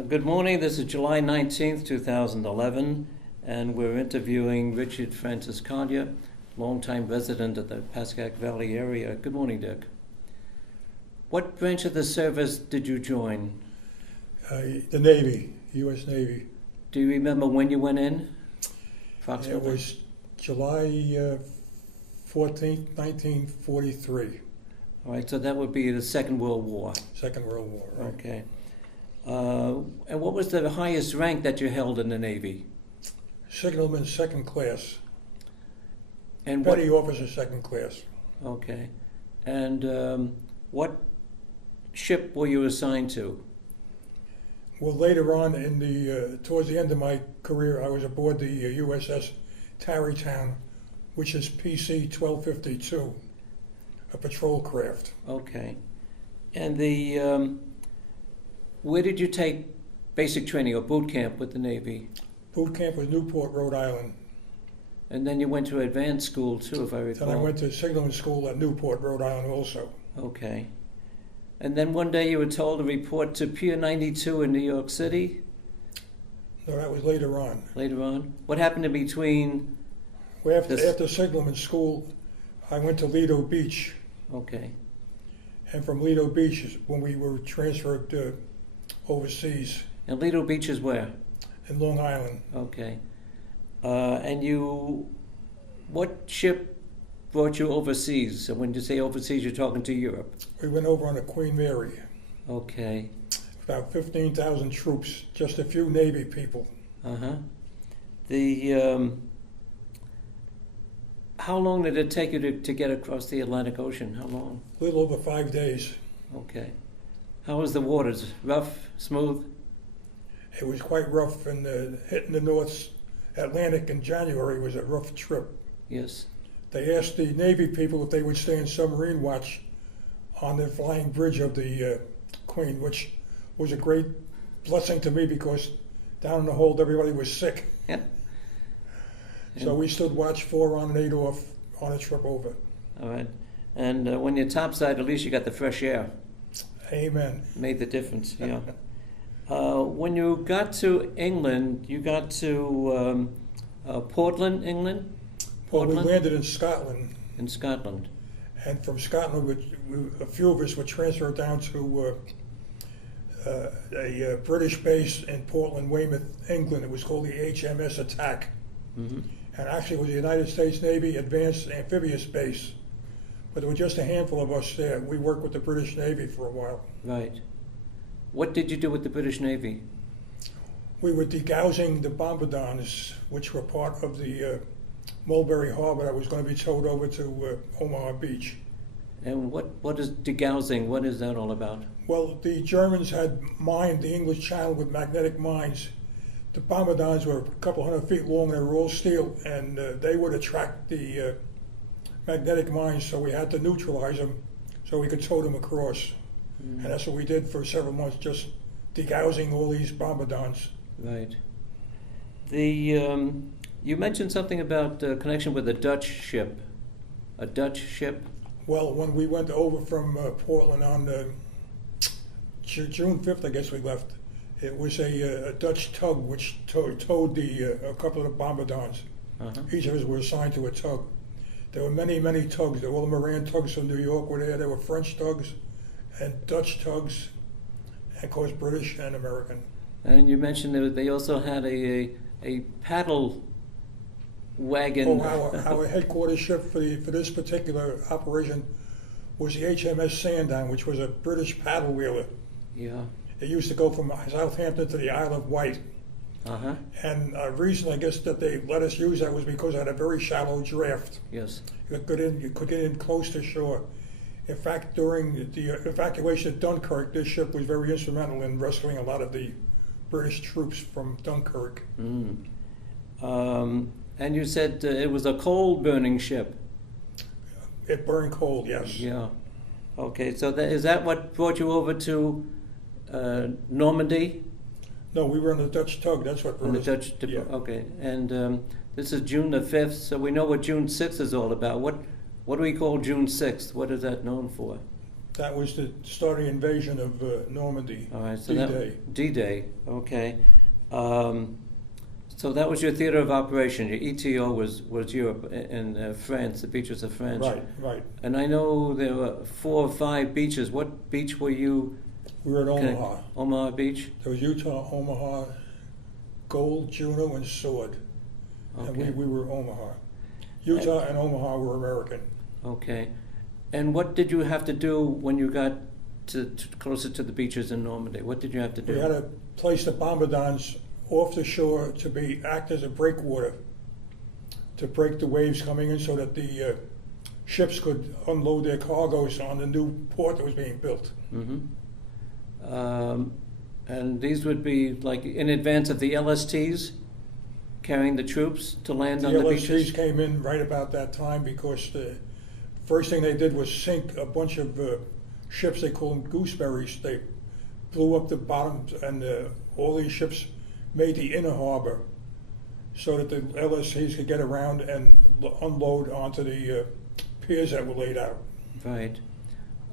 Good morning. This is July 19th, 2011, and we're interviewing Richard Francis Collier, longtime resident of the Pascack Valley area. Good morning, Dick. What branch of the service did you join? The Navy, U.S. Navy. Do you remember when you went in? It was July 14th, 1943. All right, so that would be the Second World War. Second World War, right. Okay. And what was the highest rank that you held in the Navy? Signalman second class. And Petty officer second class. Okay. And what ship were you assigned to? Well, later on towards the end of my career, I was aboard the USS Tarrytown, which is PC 1252, a patrol craft. Okay. And where did you take basic training or boot camp with the Navy? Boot camp was Newport, Rhode Island. And then you went to advanced school too, if I recall. Then I went to signalman school at Newport, Rhode Island also. Okay. And then one day you were told to report to Pier 92 in New York City? No, that was later on. Later on? What happened in between? Well, after signalman school, I went to Lido Beach. Okay. And from Lido Beach is when we were transferred overseas. And Lido Beach is where? In Long Island. Okay. And what ship brought you overseas? So when you say overseas, you're talking to Europe? We went over on the Queen Mary. Okay. About 15,000 troops, just a few Navy people. Uh-huh. How long did it take you to get across the Atlantic Ocean? How long? A little over 5 days. Okay. How was the waters? Rough, smooth? It was quite rough, and hitting the North Atlantic in January was a rough trip. Yes. They asked the Navy people if they would stay in submarine watch on the flying bridge of the Queen, which was a great blessing to me because down in the hold everybody was sick. Yeah. So we stood watch 4 on and 8 off on a trip over. All right. And when you're topside, at least you got the fresh air. Amen. Made the difference, yeah. When you got to England, you got to Portland, England? Portland? Well, we landed in Scotland. In Scotland. And from Scotland, a few of us were transferred down to a British base in Portland, Weymouth, England. It was called the HMS Attack. Mm-hmm. And actually it was the United States Navy Advanced Amphibious Base. But there were just a handful of us there. We worked with the British Navy for a while. Right. What did you do with the British Navy? We were degaussing the bombardons, which were part of the Mulberry Harbor that was going to be towed over to Omaha Beach. And what is degaussing? What is that all about? Well, the Germans had mined the English Channel with magnetic mines. The bombardons were a couple hundred feet long. They were all steel, and they would attract the magnetic mines, so we had to neutralize them so we could tow them across. And that's what we did for several months, just degaussing all these bombardons. Right. You mentioned something about connection with a Dutch ship. A Dutch ship? Well, when we went over from Portland on June 5th, I guess we left, it was a Dutch tug which towed a couple of the bombardons. Uh-huh. Each of us were assigned to a tug. There were many, many tugs. There were all the Moran tugs from New York were there. There were French tugs and Dutch tugs, and of course British and American. And you mentioned that they also had a paddle wagon. Oh, our headquarters ship for this particular operation was the HMS Sandown, which was a British paddle wheeler. Yeah. It used to go from Southampton to the Isle of Wight. Uh-huh. And the reason I guess that they let us use that was because it had a very shallow draft. Yes. You could get in close to shore. In fact, during the evacuation of Dunkirk, this ship was very instrumental in rescuing a lot of the British troops from Dunkirk. Mm. And you said it was a coal-burning ship. It burned coal, yes. Yeah. Okay, so is that what brought you over to Normandy? No, we were on the Dutch tug. That's what brought us. Yeah. Okay, and this is June the 5th, so we know what June 6th is all about. What do we call June 6th? What is that known for? That was the starting invasion of Normandy. All right, so D-Day. D-Day, okay. So that was your theater of operation. Your ETO was Europe and France, the beaches of France. Right, right. And I know there were 4 or 5 beaches. What beach were you? We were at Omaha. Omaha Beach? There was Utah, Omaha, Gold, Juneau, and Sword. Okay. And we were Omaha. Utah and Omaha were American. Okay. And what did you have to do when you got to closer to the beaches in Normandy? What did you have to do? We had to place the bombardons off the shore to act as a breakwater to break the waves coming in so that the ships could unload their cargoes on the new port that was being built. Mm-hmm. And these would be like in advance of the LSTs carrying the troops to land on the beaches? The LSTs came in right about that time because the first thing they did was sink a bunch of ships. They call them gooseberries. They blew up the bottoms, and all these ships made the inner harbor so that the LSTs could get around and unload onto the piers that were laid out. Right.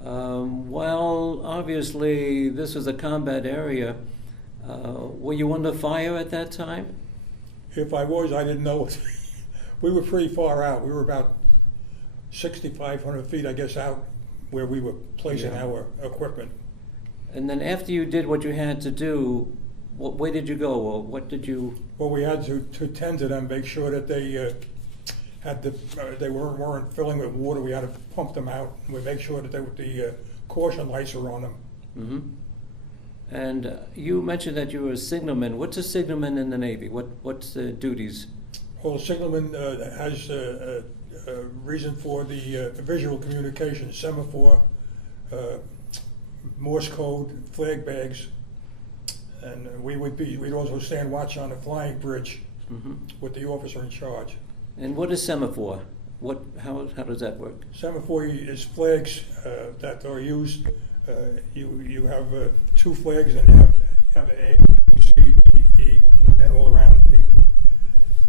Well, obviously, this was a combat area. Were you under fire at that time? If I was, I didn't know it. We were pretty far out. We were about 6,500 feet, I guess, out where we were placing our equipment. And then after you did what you had to do, where did you go, or what did you? Well, we had to tend to them, make sure that they they weren't filling with water. We had to pump them out. And we make sure that the caution lights were on them. Mm-hmm. And you mentioned that you were a signalman. What's a signalman in the Navy? What's the duties? Well, the signalman has a reason for the visual communication, semaphore, Morse code, flag bags, and we'd also stand watch on the flying bridge with the officer in charge. And what is semaphore? How does that work? Semaphore is flags that are used. You have 2 flags, and you have A, B, C, D, E, and all around.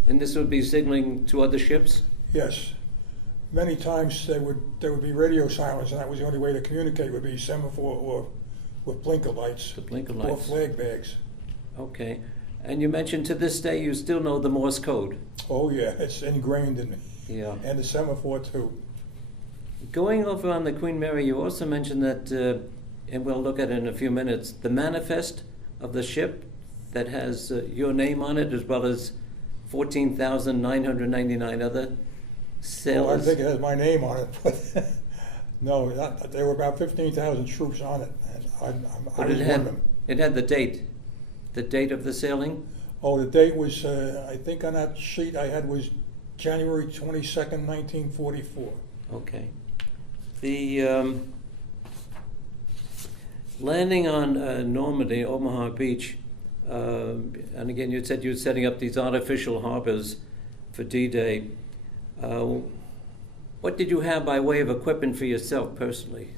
And this would be signaling to other ships? Yes. Many times there would be radio silence, and that was the only way to communicate, would be semaphore or with blinker lights. The blinker Or lights. flag bags. Okay. And you mentioned to this day you still know the Morse code. Oh yeah, it's ingrained in me. Yeah. And the semaphore too. Going over on the Queen Mary, you also mentioned that, and we'll look at it in a few minutes, the manifest of the ship that has your name on it, as well as 14,999 other sailors. Well, I think it has my name on it, but no, there were about 15,000 troops on it, and I was one of them. It had the date of the sailing? Oh, the date was, I think on that sheet I had was January 22nd, 1944. Okay. The landing on Normandy, Omaha Beach, and again you said you were setting up these artificial harbors for D-Day. What did you have by way of equipment for yourself personally?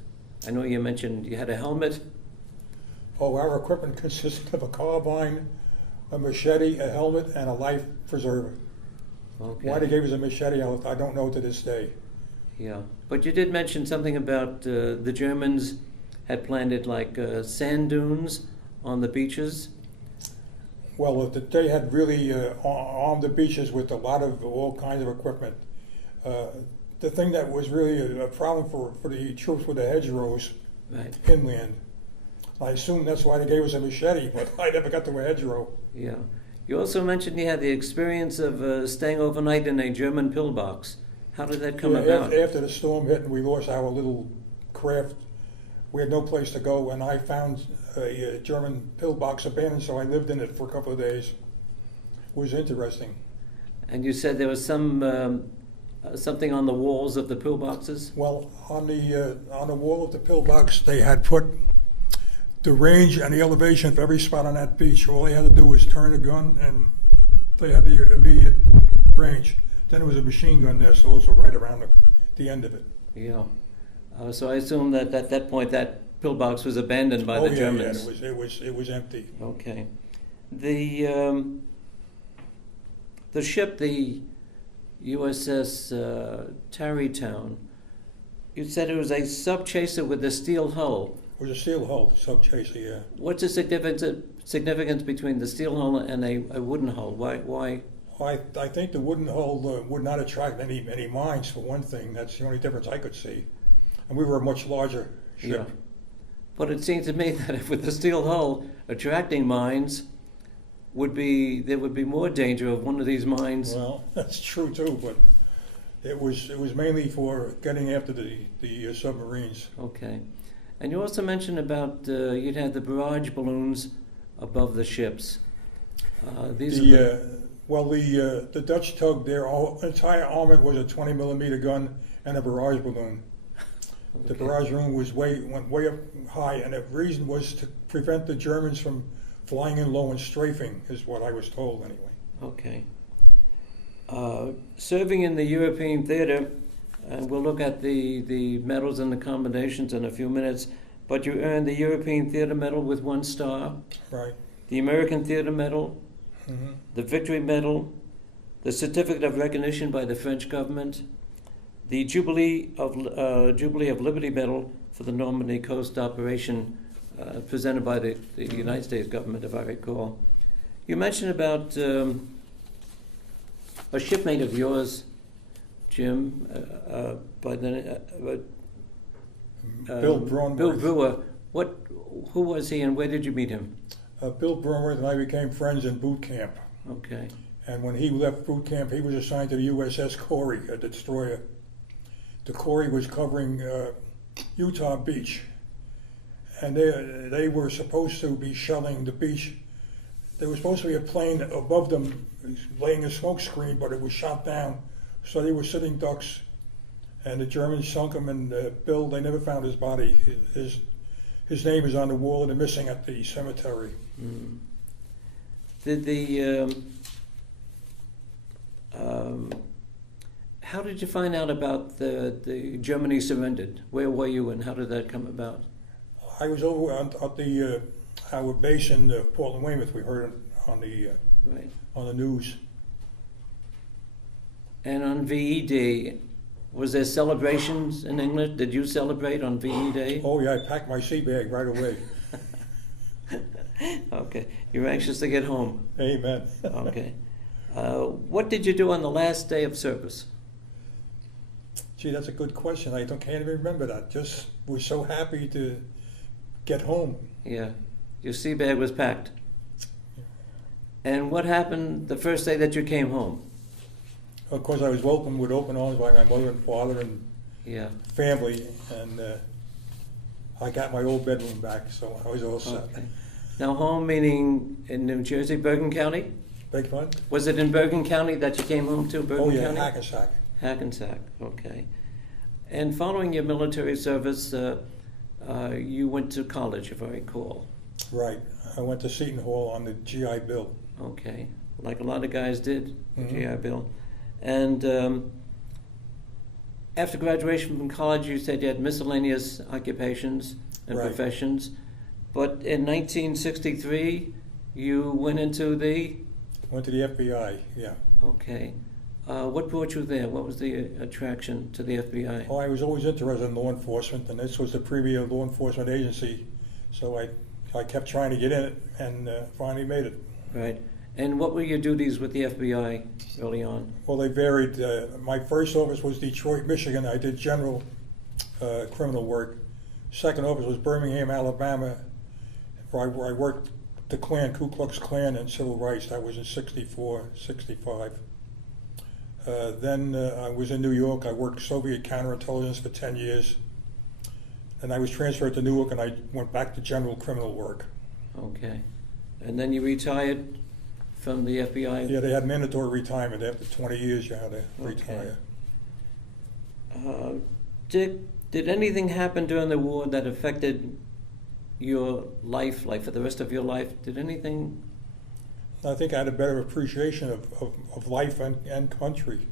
I know you mentioned you had a helmet. Oh, our equipment consisted of a carbine, a machete, a helmet, and a life preserver. Okay. Why they gave us a machete, I don't know to this day. Yeah, but you did mention something about the Germans had planted like sand dunes on the beaches. Well, they had really armed the beaches with a lot of all kinds of equipment. The thing that was really a problem for the troops were the hedgerows inland. I assume that's why they gave us a machete, but I never got to a hedgerow. Yeah. You also mentioned you had the experience of staying overnight in a German pillbox. How did that come about? After the storm hit and we lost our little craft, we had no place to go, and I found a German pillbox abandoned, so I lived in it for a couple of days. It was interesting. And you said there was something on the walls of the pillboxes? Well, on the wall of the pillbox, they had put the range and the elevation of every spot on that beach. All they had to do was turn a gun, and they had the immediate range. Then there was a machine gun nest also right around the end of it. Yeah. So I assume that at that point that pillbox was abandoned by the Germans. Yeah, it was empty. Okay. The ship, the USS Tarrytown, You said it was a sub-chaser with a steel hull. It was a steel hull sub-chaser, yeah. What's the significance between the steel hull and a wooden hull? Why? Well, I think the wooden hull would not attract any mines, for one thing. That's the only difference I could see. And we were a much larger ship. Yeah. But it seems to me that if with the steel hull attracting mines, there would be more danger of one of these mines. Well, that's true too, but it was mainly for getting after the submarines. Okay. And you also mentioned about you'd had the barrage balloons above the ships. The Dutch tug, their entire armament was a 20 millimeter gun and a barrage balloon. Okay. The barrage balloon went way up high, and the reason was to prevent the Germans from flying in low and strafing, is what I was told anyway. Okay. Serving in the European theater, and we'll look at the medals and the combinations in a few minutes, but you earned the European Theater Medal with 1 star, Right. the American Theater Medal, Mm-hmm. the Victory Medal, the Certificate of Recognition by the French government, the Jubilee of Liberty Medal for the Normandy coast operation presented by the United States government, if I recall. You mentioned about a shipmate of yours, Jim, by the Bill Braunworth. Bill Brewer. Who was he, and where did you meet him? Bill Braunworth and I became friends in boot camp. Okay. And when he left boot camp, he was assigned to the USS Collier, a destroyer. The Collier was covering Utah Beach, and they were supposed to be shelling the beach. There was supposed to be a plane above them laying a smoke screen, but it was shot down. So they were sitting ducks, and the Germans sunk him. And Bill, they never found his body. His name is on the wall, and they're missing at the cemetery. Mm. Did how did you find out about the Germany surrendered? Where were you, and how did that come about? I was over at our base in Portland, Weymouth. We heard it on the news. And on VE Day, was there celebrations in England? Did you celebrate on VE Day? Oh yeah, I packed my sea bag right away. Okay, you're anxious to get home. Amen. Okay. What did you do on the last day of service? Gee, that's a good question. Can't even remember that. Just was so happy to get home. Yeah, your sea bag was packed. And what happened the first day that you came home? Of course, I was welcomed with open arms by my mother and father and family, and I got my old bedroom back, so I was all set. Okay. Now, home meaning in New Jersey, Bergen County? Beg pardon? Was it in Bergen County that you came home to, Bergen County? Hackensack. Hackensack, okay. And following your military service, you went to college, if I recall. Right. I went to Seton Hall on the GI Bill. Okay. Like a lot of guys did, the Mm-hmm. GI Bill. And after graduation from college, you said you had miscellaneous occupations and Right. professions. But in 1963, you went into the... Went to the FBI, yeah. Okay. What brought you there? What was the attraction to the FBI? Oh, I was always interested in law enforcement, and this was the premier law enforcement agency, so I kept trying to get in it, and finally made it. Right. And what were your duties with the FBI early on? Well, they varied. My first office was Detroit, Michigan. I did general criminal work. Second office was Birmingham, Alabama, where I worked the Klan, Ku Klux Klan, and civil rights. That was in 64, 65. Then I was in New York. I worked Soviet counterintelligence for 10 years. And I was transferred to Newark, and I went back to general criminal work. Okay. And then you retired from the FBI? Yeah, they had mandatory retirement. After 20 years, you had to retire. Did anything happen during the war that affected your life, like for the rest of your life? Did anything? I think I had a better appreciation of life and country.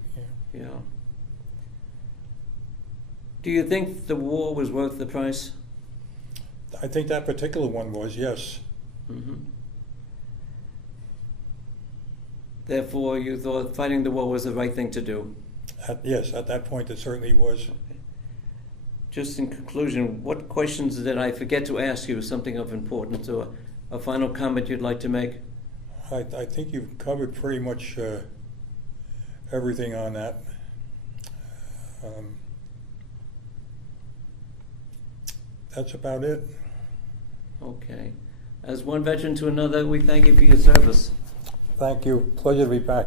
Yeah. Do you think the war was worth the price? I think that particular one was, yes. Mm-hmm. Therefore, you thought fighting the war was the right thing to do? Yes, at that point it certainly was. Okay. just in conclusion, what questions did I forget to ask you? Something of importance, or a final comment you'd like to make? I think you've covered pretty much everything on that. That's about it. Okay. As one veteran to another, we thank you for your service. Thank you. Pleasure to be back.